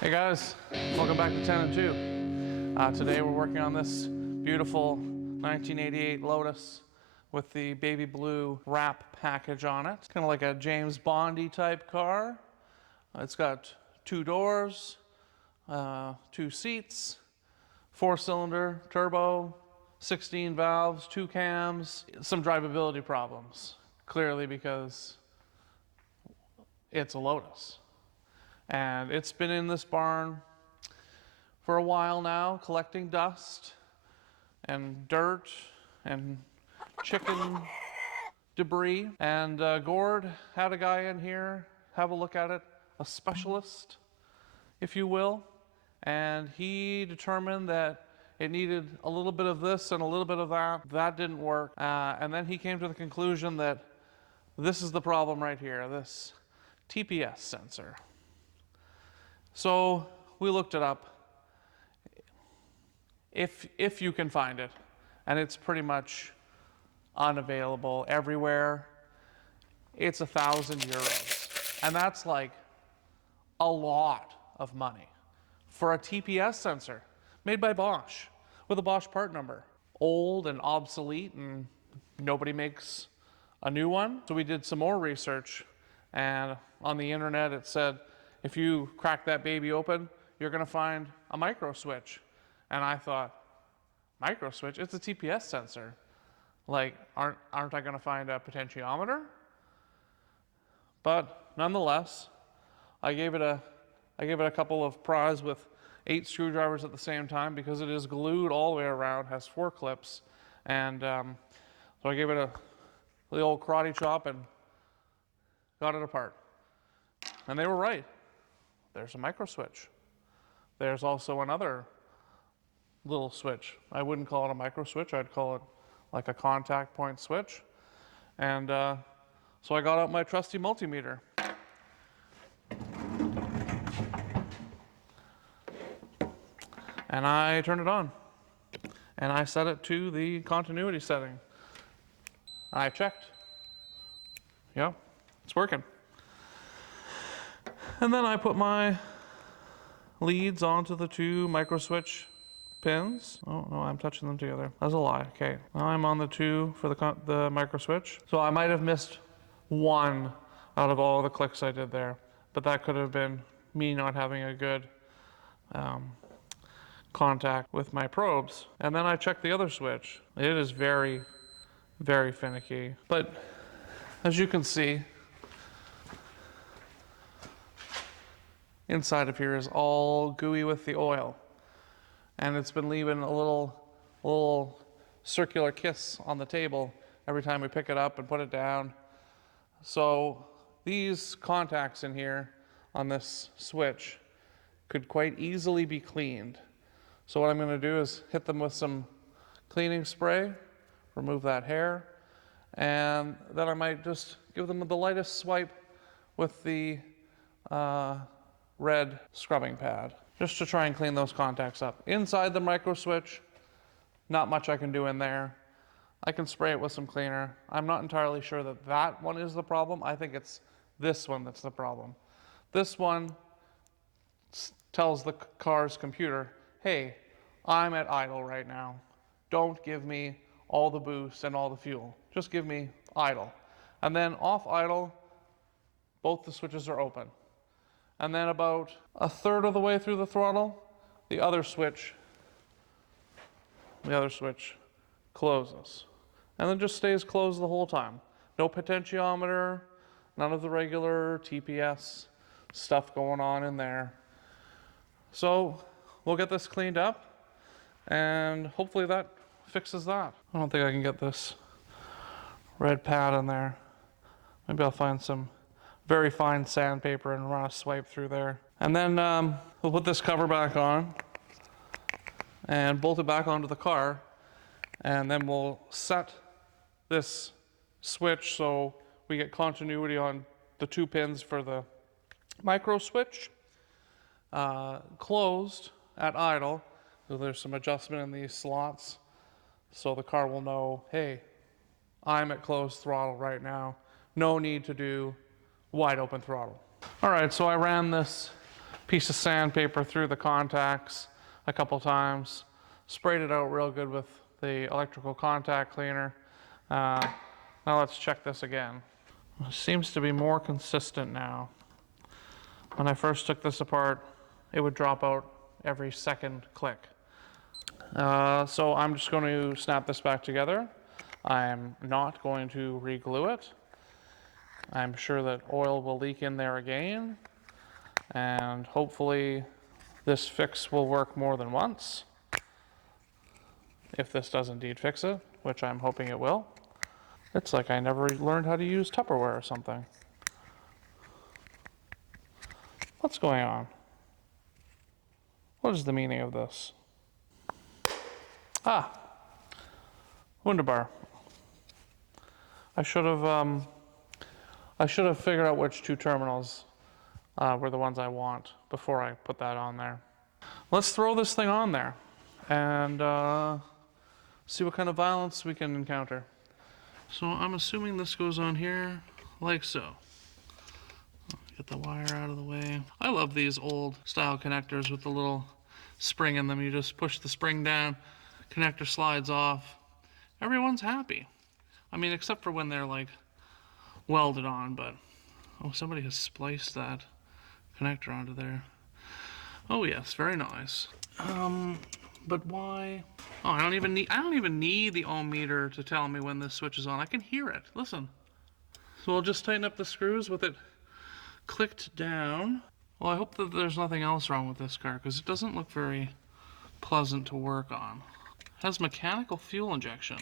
Hey guys, welcome back to 10 and 2. Today we're working on this beautiful 1988 Lotus with the baby blue wrap package on it. It's kind of like a James Bondy type car. It's got 2 doors, 2 seats, 4-cylinder turbo, 16 valves, 2 cams, some drivability problems, clearly because it's a Lotus. And it's been in this barn for a while now, collecting dust and dirt and chicken debris. And Gord had a guy in here have a look at it, a specialist, if you will. And he determined that it needed a little bit of this and a little bit of that. That didn't work. And then he came to the conclusion that this is the problem right here, this TPS sensor. So we looked it up, if you can find it, and it's pretty much unavailable everywhere. It's €1,000, and that's like a lot of money for a TPS sensor made by Bosch with a Bosch part number. Old and obsolete, and nobody makes a new one. So we did some more research, and on the internet it said, if you crack that baby open, you're going to find a micro switch. And I thought, micro switch? It's a TPS sensor. Like, aren't I going to find a potentiometer? But nonetheless, I gave it a couple of pries with 8 screwdrivers at the same time because it is glued all the way around, has 4 clips, and so I gave it the old karate chop and got it apart. And they were right. There's a micro switch. There's also another little switch. I wouldn't call it a micro switch. I'd call it like a contact point switch. And so I got out my trusty multimeter. And I turned it on. And I set it to the continuity setting. I checked. Yeah, it's working. And then I put my leads onto the 2 micro switch pins. Oh no, I'm touching them together. That's a lie. Okay, now I'm on the 2 for the micro switch. So I might have missed 1 out of all the clicks I did there, but that could have been me not having a good contact with my probes. And then I checked the other switch. It is very, very finicky. But as you can see, inside of here is all gooey with the oil. And it's been leaving a little circular kiss on the table every time we pick it up and put it down. So these contacts in here on this switch could quite easily be cleaned. So what I'm going to do is hit them with some cleaning spray, remove that hair, and then I might just give them the lightest swipe with the red scrubbing pad, just to try and clean those contacts up. Inside the micro switch, not much I can do in there. I can spray it with some cleaner. I'm not entirely sure that that one is the problem. I think it's this one that's the problem. This one tells the car's computer, hey, I'm at idle right now. Don't give me all the boost and all the fuel. Just give me idle. And then off idle, both the switches are open. And then about 1/3 of the way through the throttle, the other switch closes. And then just stays closed the whole time. No potentiometer, none of the regular TPS stuff going on in there. So we'll get this cleaned up, and hopefully that fixes that. I don't think I can get this red pad in there. Maybe I'll find some very fine sandpaper and run a swipe through there. And then we'll put this cover back on and bolt it back onto the car, and then we'll set this switch so we get continuity on the 2 pins for the micro switch, closed at idle. So there's some adjustment in these slots so the car will know, hey, I'm at closed throttle right now. No need to do wide open throttle. All right, so I ran this piece of sandpaper through the contacts a couple times, sprayed it out real good with the electrical contact cleaner. Now let's check this again. It seems to be more consistent now. When I first took this apart, it would drop out every second click. So I'm just going to snap this back together. I'm not going to re-glue it. I'm sure that oil will leak in there again, and hopefully this fix will work more than once. If this does indeed fix it, which I'm hoping it will. It's like I never learned how to use Tupperware or something. What's going on? What is the meaning of this? Ah, Wunderbar. I should have figured out which two terminals were the ones I want before I put that on there. Let's throw this thing on there and see what kind of violence we can encounter. So I'm assuming this goes on here like so. Get the wire out of the way. I love these old style connectors with the little spring in them. You just push the spring down, connector slides off. Everyone's happy. I mean, except for when they're like welded on, but oh, somebody has spliced that connector onto there. Oh yes, very nice. But why? Oh, I don't even need the ohm meter to tell me when this switch is on. I can hear it. Listen. So I'll just tighten up the screws with it clicked down. Well, I hope that there's nothing else wrong with this car, because it doesn't look very pleasant to work on. It has mechanical fuel injection,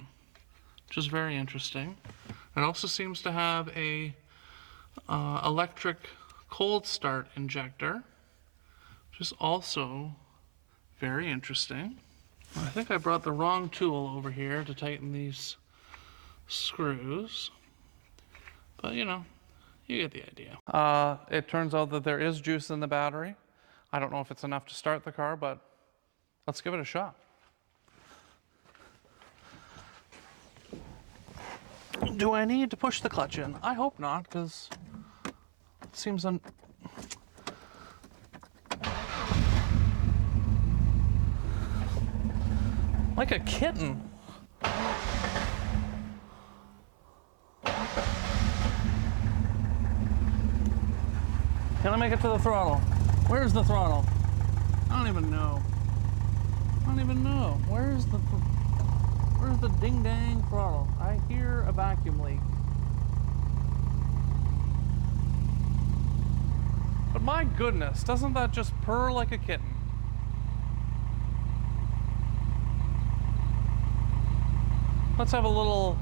which is very interesting. It also seems to have a electric cold start injector, which is also very interesting. I think I brought the wrong tool over here to tighten these screws, but you know, you get the idea. It turns out that there is juice in the battery. I don't know if it's enough to start the car, but let's give it a shot. Do I need to push the clutch in? I hope not, because it seems like a kitten. Can I make it to the throttle? Where's the throttle? I don't even know. Where's the ding dang throttle? I hear a vacuum leak. But my goodness, doesn't that just purr like a kitten? Let's have a little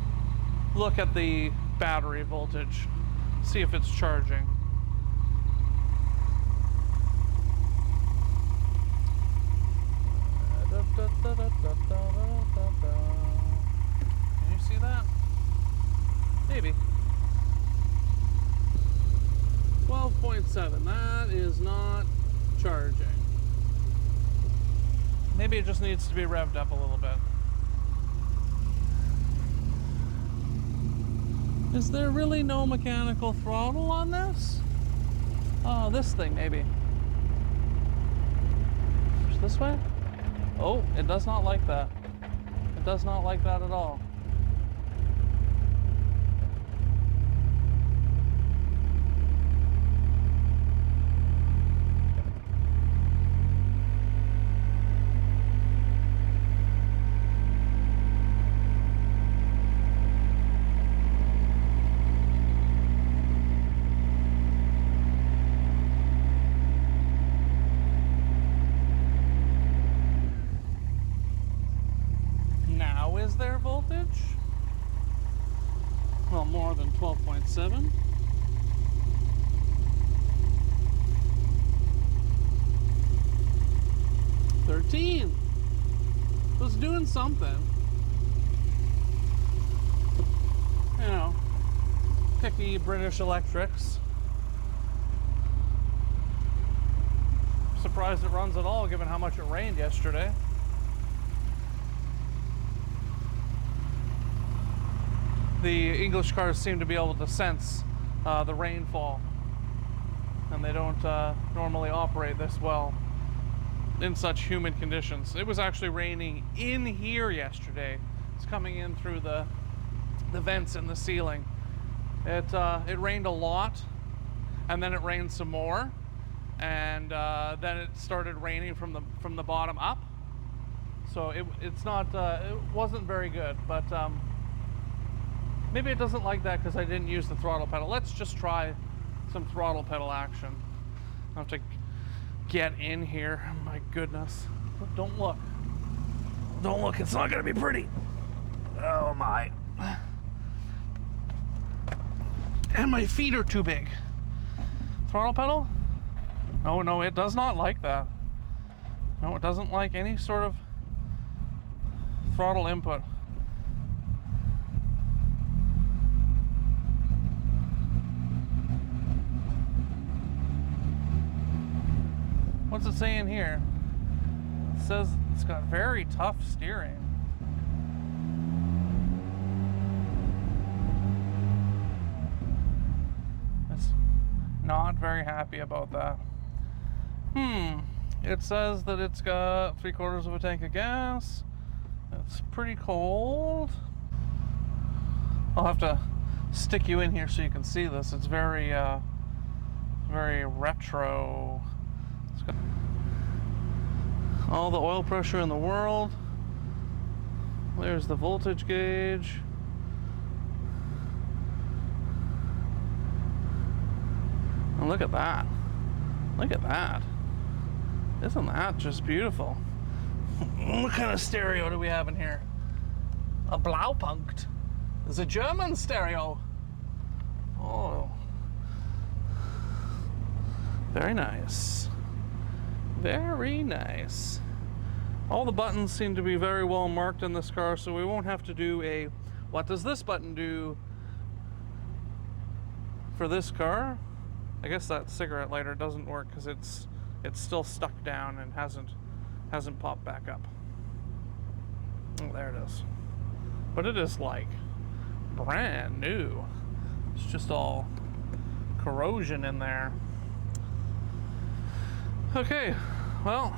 look at the battery voltage, see if it's charging. Can you see that? Maybe. 12.7, that is not charging. Maybe it just needs to be revved up a little bit. Is there really no mechanical throttle on this? Oh, this thing maybe. Push this way? Oh, it does not like that. It does not like that at all. Is there voltage? Well, more than 12.7. $13. It was doing something. You know, picky British Electrics. Surprised it runs at all given how much it rained yesterday. The English cars seem to be able to sense the rainfall and they don't normally operate this well in such humid conditions. It was actually raining in here yesterday. It's coming in through the vents in the ceiling. It rained a lot, and then it rained some more, and then it started raining from the bottom up. So it wasn't very good, but maybe it doesn't like that because I didn't use the throttle pedal. Let's just try some throttle pedal action. I have to get in here. My goodness. Don't look. Don't look. It's not going to be pretty. Oh my. And my feet are too big. Throttle pedal? Oh no, it does not like that. No, it doesn't like any sort of throttle input. What's it saying here? It says it's got very tough steering. It's not very happy about that. It says that it's got 3/4 of a tank of gas. It's pretty cold. I'll have to stick you in here so you can see this. It's very retro. It's got all the oil pressure in the world. There's the voltage gauge. And look at that. Look at that. Isn't that just beautiful? What kind of stereo do we have in here? A Blaupunkt. It's a German stereo. Oh. Very nice. Very nice. All the buttons seem to be very well marked in this car, so we won't have to do a what does this button do for this car. I guess that cigarette lighter doesn't work because it's still stuck down and hasn't popped back up. Oh, there it is. But it is like brand new. It's just all corrosion in there. Okay, well,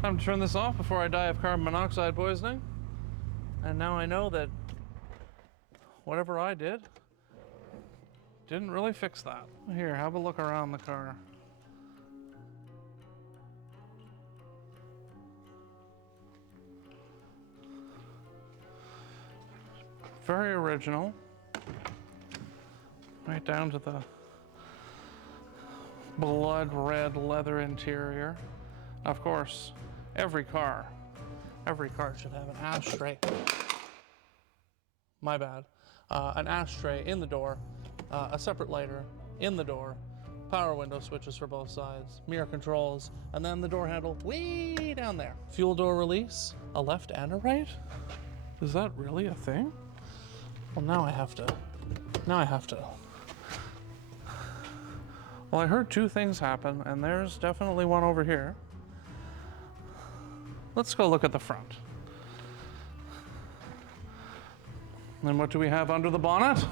time to turn this off before I die of carbon monoxide poisoning. And now I know that whatever I did didn't really fix that. Here, have a look around the car. Very original. Right down to the blood red leather interior. Of course, every car should have an ashtray. My bad. An ashtray in the door, a separate lighter in the door, power window switches for both sides, mirror controls, and then the door handle way down there. Fuel door release, a left and a right? Is that really a thing? Well, now I have to. Well, I heard two things happen, and there's definitely one over here. Let's go look at the front. And what do we have under the bonnet?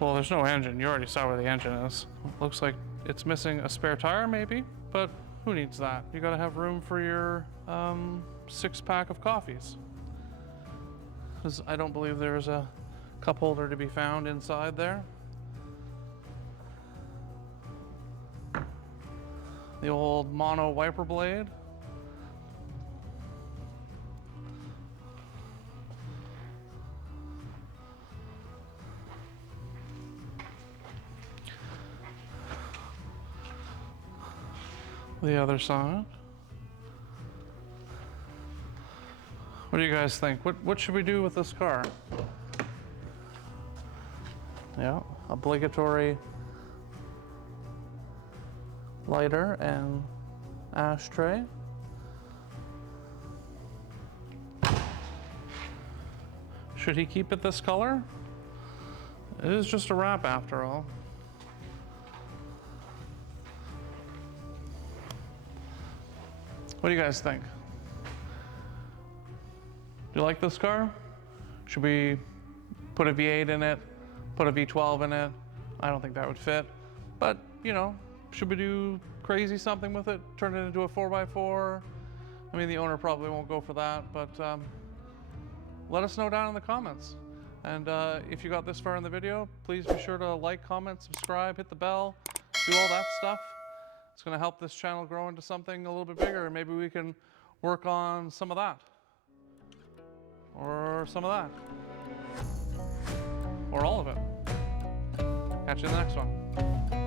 Well, there's no engine. You already saw where the engine is. Looks like it's missing a spare tire, maybe, but who needs that? You gotta have room for your 6-pack of coffees. Because I don't believe there's a cup holder to be found inside there. The old mono wiper blade. The other side. What do you guys think? What should we do with this car? Yeah, obligatory lighter and ashtray. Should he keep it this color? It is just a wrap after all. What do you guys think? Do you like this car? Should we put a V8 in it, put a V12 in it, I don't think that would fit. But, you know, should we do crazy something with it? Turn it into a 4x4? I mean, the owner probably won't go for that, but let us know down in the comments. And if you got this far in the video, please be sure to like, comment, subscribe, hit the bell, do all that stuff. It's going to help this channel grow into something a little bit bigger. Maybe we can work on some of that. Or some of that. Or all of it. Catch you in the next one.